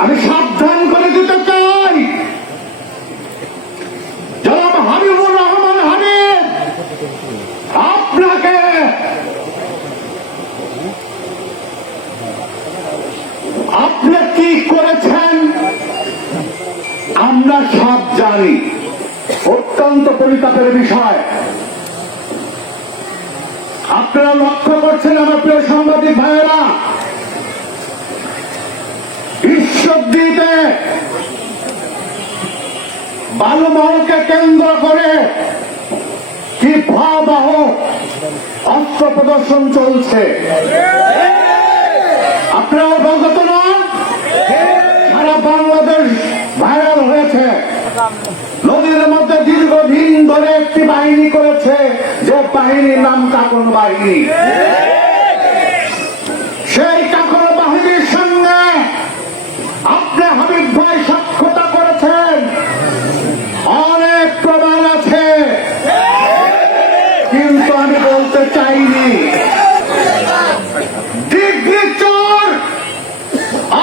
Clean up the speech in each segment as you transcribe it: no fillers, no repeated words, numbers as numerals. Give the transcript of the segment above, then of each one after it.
আমি সাবধান করে দিতে চাই, জনাব হাবিবুর রহমান হাবিব, আপনাকে আপনি কি করেছেন আমরা সব জানি। অত্যন্ত পরিতাপের বিষয়, আপনারা লক্ষ্য করছেন আমার প্রিয় সাংবাদিক ভাইয়েরা, ঈশ্বরদীতে বালুমহলকে কেন্দ্র করে কি ভয়াবহ অস্ত্র প্রদর্শন চলছে। আপনারা অবগত নন, সারা বাংলাদেশ ভাইরাল হয়েছে। নদীর মধ্যে দীর্ঘদিন ধরে একটি বাহিনী করেছে, যে বাহিনীর নাম কাকন বাহিনী। সেই কাকন বাহিনীর সঙ্গে আপনি হাবিব ভাই সাক্ষাৎ করেছেন, অনেক প্রমাণ আছে, কিন্তু আমি বলতে চাইনি। ডিগ্রি চোর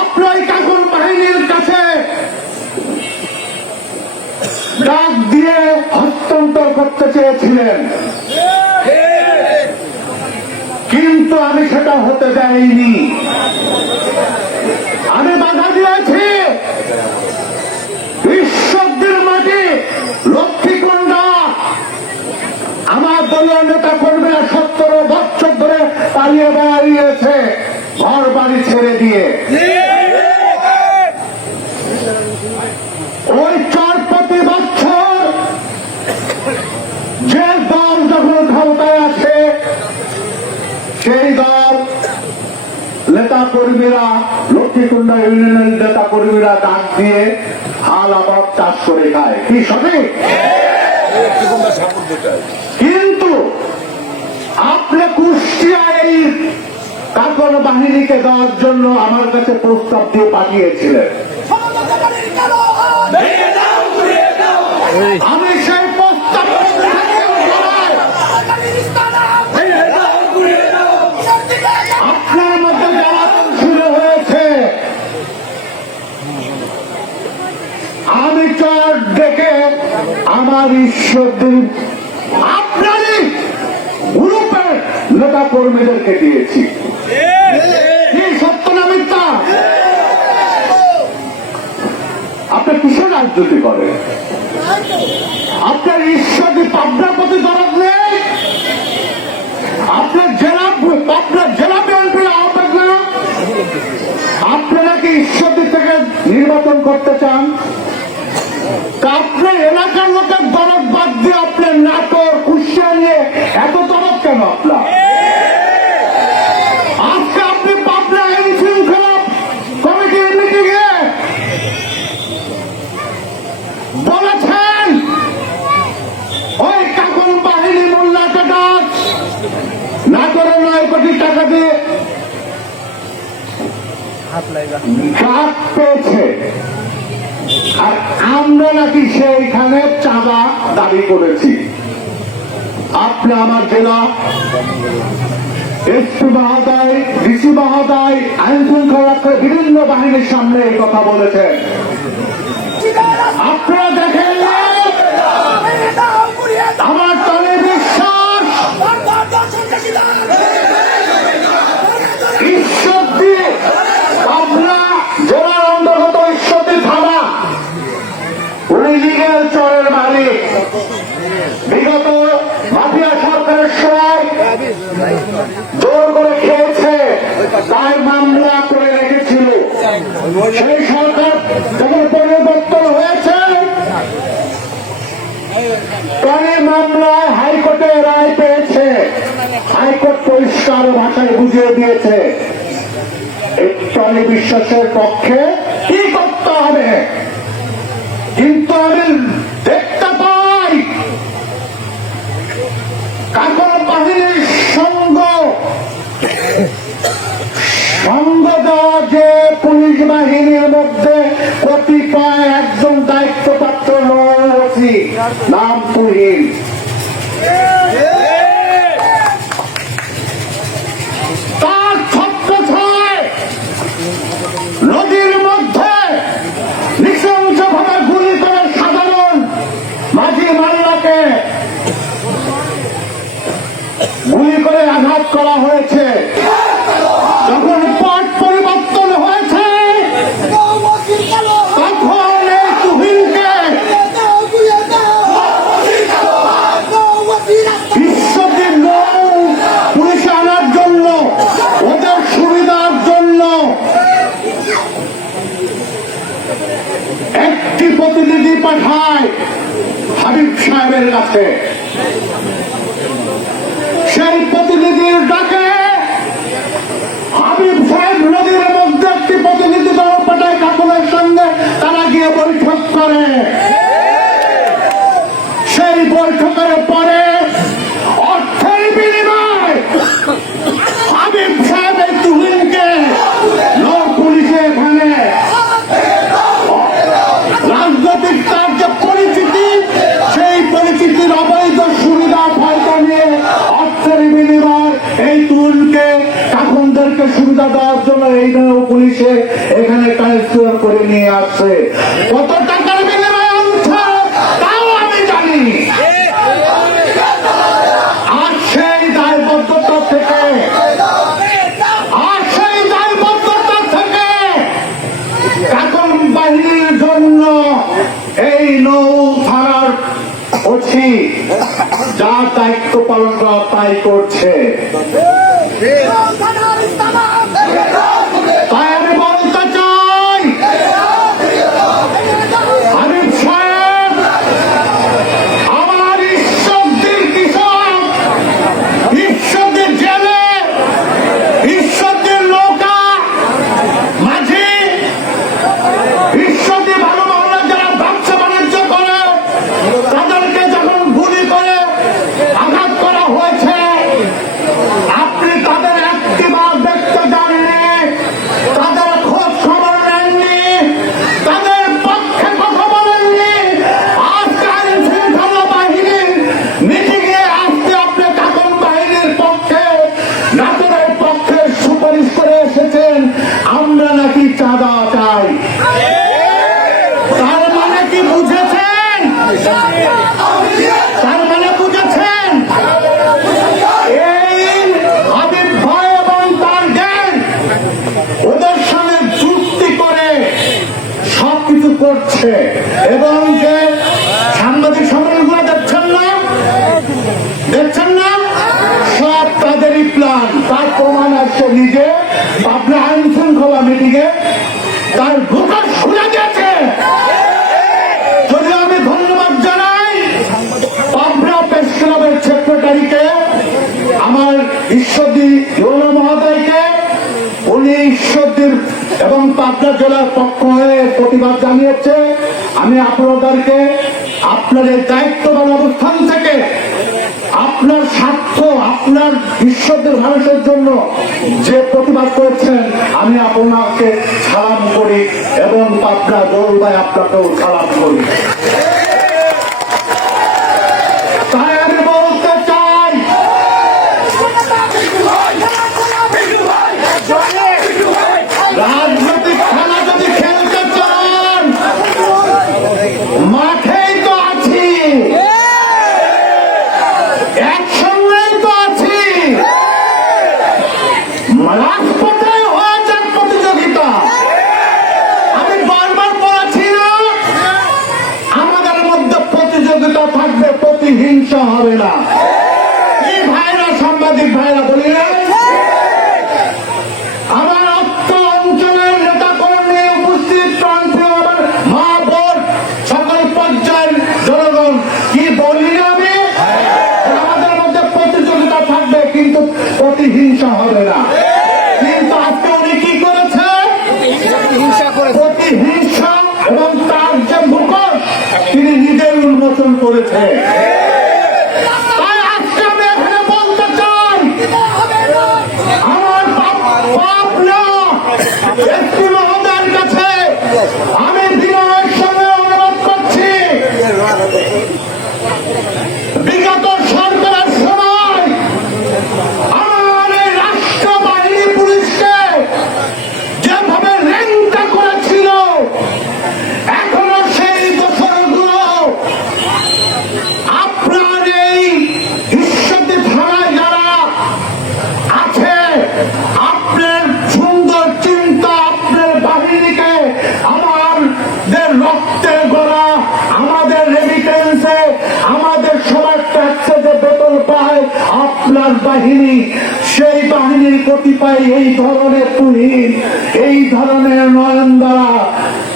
আপনার কাকন বাহিনীর কাছে ডাক দিয়ে হস্তান্তর করতে চেয়েছিলেন, কিন্তু আমি সেটা হতে দেয়নি। আমি বাধা দিয়েছি। ঈশ্বরদীর মাটি লক্ষ্মীকুণ্ডা আমার দলীয় নেতা কর্মীরা 17 বছর ধরে পালিয়ে বেড়িয়েছে ঘর বাড়ি ছেড়ে দিয়ে। ওই চর প্রতি বছর যে দল যখন ক্ষমতায় আসে, সেই দল নেতা কর্মীরা, লক্ষ্মীকুণ্ডা ইউনিয়নের নেতা কর্মীরা ডাক দিয়ে হাল আবাদ চাষ করে খায়। কি সঠিক? কিন্তু আপনি কুষ্টিয়ার এই কাকন বাহিনীকে দেওয়ার জন্য আমার কাছে প্রস্তাব দিয়ে পাঠিয়েছিলেন। আমি সেই প্রস্তাব আপনার মধ্যে জ্বালাতন শুরু হয়েছে। আমি চট ডেকে আমার ঈশ্বরদীর আপনারই গ্রুপের নেতা কর্মীদেরকে দিয়েছি। কি সত্য না মিথ্যা? আপনি কিসের রাজনীতি করেন? আপনার ঈশ্বরদী পাবনার প্রতি দরদ নেই? আপনার জেলা বিএনপির আহ্বায়ক না? আপনারা কি ঈশ্বরদী থেকে নির্বাচন করতে চান? আপনার এলাকার লোকের দরদ বাদ দিয়ে আপনার নাটোর কুষ্টিয়া নিয়ে এত দরদ কেন আপনার? আজকে আপনি পাবনা আইন শৃঙ্খলা কমিটির মিটিংয়ে বলেছেন ওই কাকন বাহিনী মোল্লাকে ডাক, নাটোরে 9 কোটি টাকা দিয়ে ডাক পেয়েছে, আর আমরা নাকি সেইখানে চাঁদা দাবি করেছি। আপনি আমার জেলা এসপি মহোদয়, ডিসি মহোদয়, আইন শৃঙ্খলা রক্ষার বিভিন্ন বাহিনীর সামনে এই কথা বলেছেন। আপনারা দেখেন আমার দলে বিশ্বাস ঈশ্বরদী পাবনা জেলার অন্তর্গত ঈশ্বরদী থানা রিজিকের চরের মালিক বিগত মাফিয়া সরকারের সময় জোর করে খেয়েছে, তাই মামলা করে রেখেছিল। সেই সরকার যখন পরিবর্তন হয়েছে, তাই মামলায় হাইকোর্টে রায় পেয়েছে। হাইকোর্ট পরিষ্কার ভাষায় বুঝিয়ে দিয়েছে টনি বিশ্বাসের পক্ষে কি করতে হবে। কিন্তু আমি দেখতে পাই কাকন বাহিনীর সঙ্গ দেওয়া যে পুলিশ বাহিনীর মধ্যে কতিপয় একজন দায়িত্বপ্রাপ্ত নয়, নাম তুহিন, তার ছত্রছায়ায় নদীর মধ্যে করা হয়েছে, যখন পট পরিবর্তন হয়েছে, তখন এই তুহিনকে বিশ্বজিৎ নৌ পুলিশে আনার জন্য, ওদের সুবিধার জন্য একটি প্রতিনিধি পাঠায় হাবিব সাহেবের কাছে। সেই প্রতিনিধির ডাকে হাবিব সাহেব নদীর মধ্যে একটি প্রতিনিধি দল পাঠায় কাকুলের সঙ্গে, তারা গিয়ে বৈঠক করে। সেই বৈঠকের পরে অর্থের বিনিময় হাবিব সাহেব এই তুহিনকে নৌ পুলিশে এখানে রাজনৈতিক তার যে পরিচিতি, সেই পরিচিতির অবৈধ সুবিধা ফায়দা নিয়ে অর্থের বিনিময় এই তুহিনকে কাকুনদেরকে সুবিধা দেওয়ার জন্য এই নৌ পুলিশে এখানে ট্রান্সফার করে নিয়ে আসছে। কত টাকার বিনিময় আনছে তাও আমি জানি। আর সেই দায়বদ্ধতা থেকে কাকুন বাহিনীর জন্য এই নৌ থানার ওসি যা দায়িত্ব পালন করা তাই করছে। তাই আমি বলতে চাই, হাবিব সাহেব আমার ঈশ্বরদীর কৃষক, ঈশ্বরদীর জেলে, ঈশ্বরদীর নৌকা মাঝি, ঈশ্বরদীর ভালো মহল্লা যারা ব্যবসা বাণিজ্য করে, তাদেরকে যখন গুলি করে আঘাত করা হয়েছে, আপনি তাদের একটিবার দেখতে যাননি, তাদের খোঁজ খবর নেননি, তাদের পক্ষে কথা বলেননি। আজকে আইন শৃঙ্খলা বাহিনীর মিটিংয়ে আসতে আপনি কাকুন বাহিনীর পক্ষে, নাটোরের পক্ষে সুপারিশ করে এসেছেন আমরা নাকি চাঁদা চাই। তার মানে কি বুঝেছেন? তার মানে বুঝেছেন এই হাবিব ভাই এবং তার গ্যাং ওদের সঙ্গে চুক্তি করে সবকিছু করছে। এবং যে সাংবাদিক সম্মেলনগুলো দেখছেন না, সব তাদেরই প্ল্যান। তার প্রমাণ আসছে নিজে পাবনা আইন শৃঙ্খলা মিটিংয়ে তার গোটা খুলে দিয়েছে। যদি আমি ধন্যবাদ জানাই পাবনা প্রেস ক্লাবের সেক্রেটারিকে, আমার ঈশ্বরদী ইউনো মহোদয়কে, উনি ঈশ্বরদীর এবং পাবনা জেলার পক্ষ হয়ে প্রতিবাদ জানিয়েছে। আমি আপনাদেরকে আপনার এই দায়িত্ববান অবস্থান থেকে আপনার স্বার্থ, আপনার ঈশ্বরদের মানুষের জন্য যে প্রতিবাদ করেছেন, আমি আপনাকে সালাম করি এবং পাবনা দোল ভাই আপনাকেও সালাম করি। তাই আমি বলতে চাই, রাজনৈতিক খেলা যদি খেলতে চান মাঠেই তো আছি, একসঙ্গেই তো আছি, রাজপথে হয়েছে প্রতিযোগিতা। আমি বারবার বলেছি না, আমাদের মধ্যে প্রতিযোগিতা থাকবে, প্রতিহিংসা হবে না। এই ভাইরা, সাংবাদিক ভাইরা বলি না, আমার অত্র অঞ্চলের নেতা কর্মী উপস্থিত প্রান্তীয় আমার মা বোন সকল পর্যায়ের জনগণ, কি বলি না আমি, আমাদের মধ্যে প্রতিযোগিতা থাকবে কিন্তু প্রতিহিংসা হবে না। কিন্তু আজকে উনি কি করেছে? প্রতিহিংসা এবং তার যে মুখোশ তিনি নিজের উন্মোচন করেছে। তাই আজকে আমি এখানে বলতে চাই, আমার পাবনা এসপি মহোদয়ের কাছে আমি বিনয়ের সঙ্গে অনুরোধ করছি, বিগত সরকারের সময় আমার এই রাষ্ট্র বাহিনী পুলিশকে যেভাবে রেংটা করেছিল রক্তে গড়া আমাদের রেমিটেন্সে, আমাদের সবার ট্যাক্সে যে বেতন পায় আপনার বাহিনী, সেই বাহিনীর কতিপয় এই ধরনের তুহিন, এই ধরনের নয়নদারা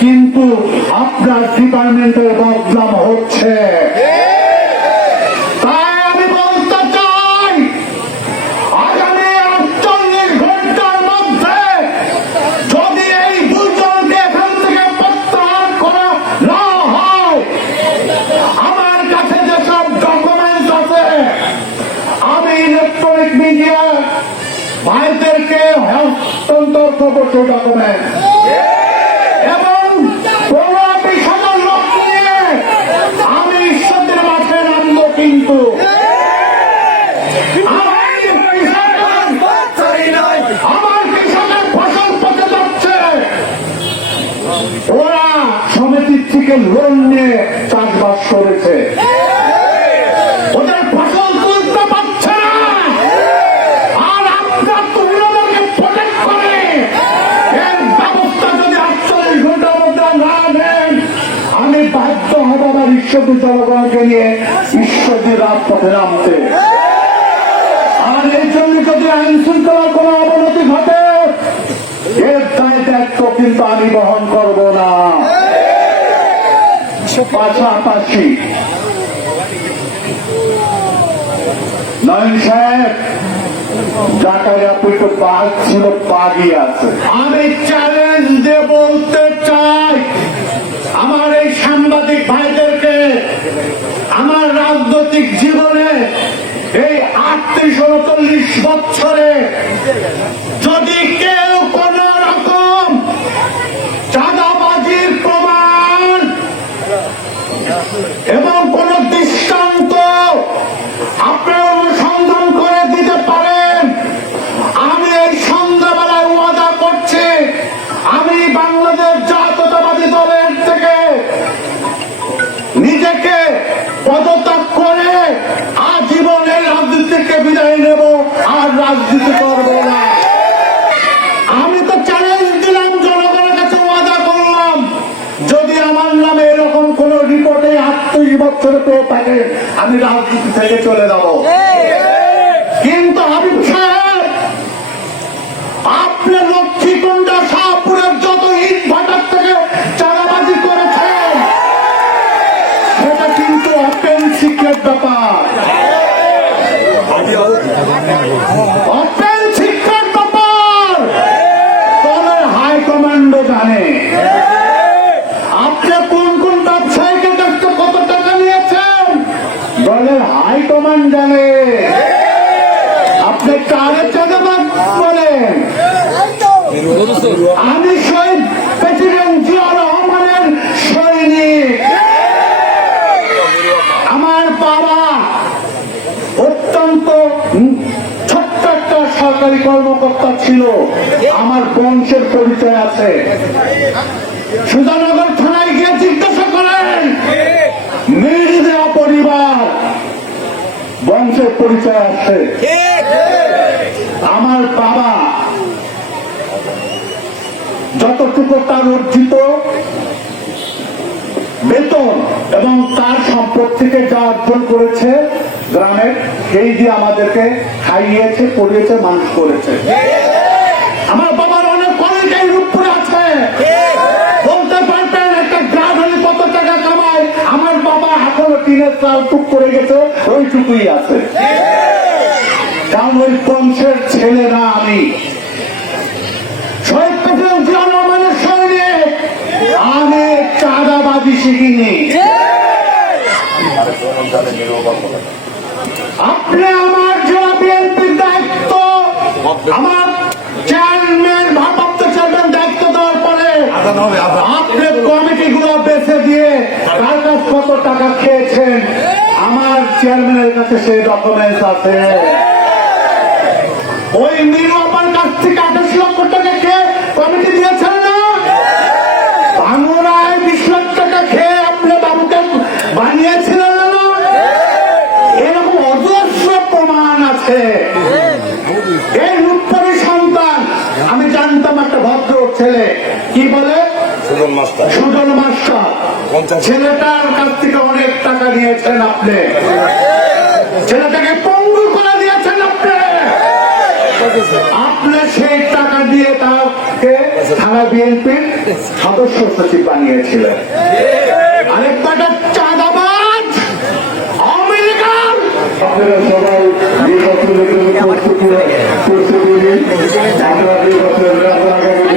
কিন্তু আপনার ডিপার্টমেন্টের বদনাম হচ্ছে। তাই আমি বলতে চাই, আগামী 48 ঘন্টার মধ্যে যদি এই দুজনকে এখান থেকে প্রত্যাহার করা না হয়, আমার কাছে যেসব ডকুমেন্টস আছে আমি ইলেকট্রনিক মিডিয়া ভাইদেরকে হস্তান্তর করবো সেই ডকুমেন্ট, এবং আমি ঈশ্বরের মাঠে নামবো। কিন্তু আমার কৃষকের ফসল পচে যাচ্ছে, ওরা সমিতির থেকে লোন নিয়ে চাষবাস করেছে, ওদের ফসল তুলতে পারছে না, আর আপনার তরুণদেরকে প্রোটেক্ট করে এর ব্যবস্থা যদি 48 ঘন্টার মধ্যে না নেন, আমি বাধ্য হব আমার ঈশ্বরী জনগণকে নিয়ে ঈশ্বরী রাজপথে নামতে। আর এই জন্য যদি আইন শৃঙ্খলার কোন অবনতি ঘটে, এর দায় দায়িত্ব কিন্তু আমি বহন করব না। পাশাপাশি নয়ন সাহেব জাকারিয়া পুজো বাঘ ছিল, বাঘই আছে। আমি চ্যালেঞ্জ দিয়ে বলতে চাই আমার এই সাংবাদিক ভাইদেরকে, আমার রাজনৈতিক জীবনে এই 38-39 বছরে যদি কেউ কোন রকম চাঁদাবাজির প্রমাণ এবং কোন দৃষ্টান্ত আপনারা অনুসন্ধান করে দিতে পারেন, আমি এই সন্ধ্যাবেলায় ওয়াদা করছি আমি বাংলাদেশ জাতীয়তাবাদী দলের থেকে নিজেকে পদত্যাগ করে আজীবনের রাজনীতিকে বিদায় নেব, আর রাজনীতি করব না। আমি তো চ্যালেঞ্জ দিলাম, জনগণের কাছে ওয়াদা করলাম, যদি আমার নামে এরকম কোন রিপোর্টে 38 বছরে পেয়ে থাকে আমি রাজনীতি থেকে চলে যাব। কিন্তু হাবিব সাহেব, আপনি লক্ষ্মীকুণ্ডা শাহপুরের যত ইট ভাটার থেকে চাঁদাবাজি করেছেন, সেটা কিন্তু ওপেন সিক্রেট ব্যাপার, ওপেন সিক্রেট ব্যাপার, দলের হাইকমান্ডও জানে। আপনি কোন কোন ব্যবসায়ীকে দেখতে কত টাকা নিয়েছেন, দলের হাইকমান্ড জানে। আপনি কারে চাঁদাবাজ বলেন? আমি শহীদ প্রেসিডেন্ট জিয়া রহমানের সৈনিক। আমার বাবা অত্যন্ত ছোট্ট একটা সরকারি কর্মকর্তা ছিল, আমার বংশের পরিচয় আছে। সুধানগর থানায় গিয়ে জিজ্ঞাসা করেন, মির্জা পরিবার বংশের পরিচয় আছে। আমার বাবা যতটুকু তার অর্জিত বেতন এবং তার সম্পদ থেকে যা অর্জন করেছে গ্রামের, সেই দিয়ে আমাদেরকে খাইয়েছে, পড়িয়েছে, মানুষ করেছে। আমার বাবার অনেক অনেক রূপপুরে আছে, বলতে পারবেন একটা গ্রাম হলে কত টাকা কামায়। আমার বাবা এখনো টিনের চাল টুক করে গেছে, ওইটুকুই আছে, কারণ ওই বংশের ছেলে না আমি। শহীদ প্রেসিডেন্ট জিয়া রহমানের সৈনিক, আমি চাঁদাবাজি শিখিনি। আপনি আমার জেলা বিএনপির দায়িত্ব, আমার চেয়ারম্যান, ভারপ্রাপ্ত চেয়ারম্যান দায়িত্ব দেওয়ার পরে আপনি কমিটিগুলো বেছে দিয়ে কার কাছ কত টাকা খেয়েছেন, আমার চেয়ারম্যানের কাছে সেই ডকুমেন্টস আছে। ওই মিরু আমার কাছ থেকে 28 লক্ষ টাকা খেয়ে কমিটি দিয়েছেন না, বাংলায় 20 লাখ টাকা খেয়ে আপনি বাবুকে বানিয়েছিলেন না, এরকম অজস্র প্রমাণ আছে। এই রূপপুরী সন্তান, আমি জানতাম একটা ভদ্র ছেলে, কি বলে সুজন মাস্টার সুজন মাস্টার ছেলেটার কাছ থেকে অনেক টাকা নিয়েছেন আপনি, ছেলেটাকে পঙ্গু করে দিয়েছেন আপনি। আপনি সেই টাকা দিয়ে তাকে থানা বিএনপির সদস্য সচিব বানিয়েছিলেন। আরেকটা চাঁদাবাজ আমেরিকান। আপনারা সবাই নির্বাচনের জন্য প্রস্তুতি নিন। আপনারা নির্বাচনের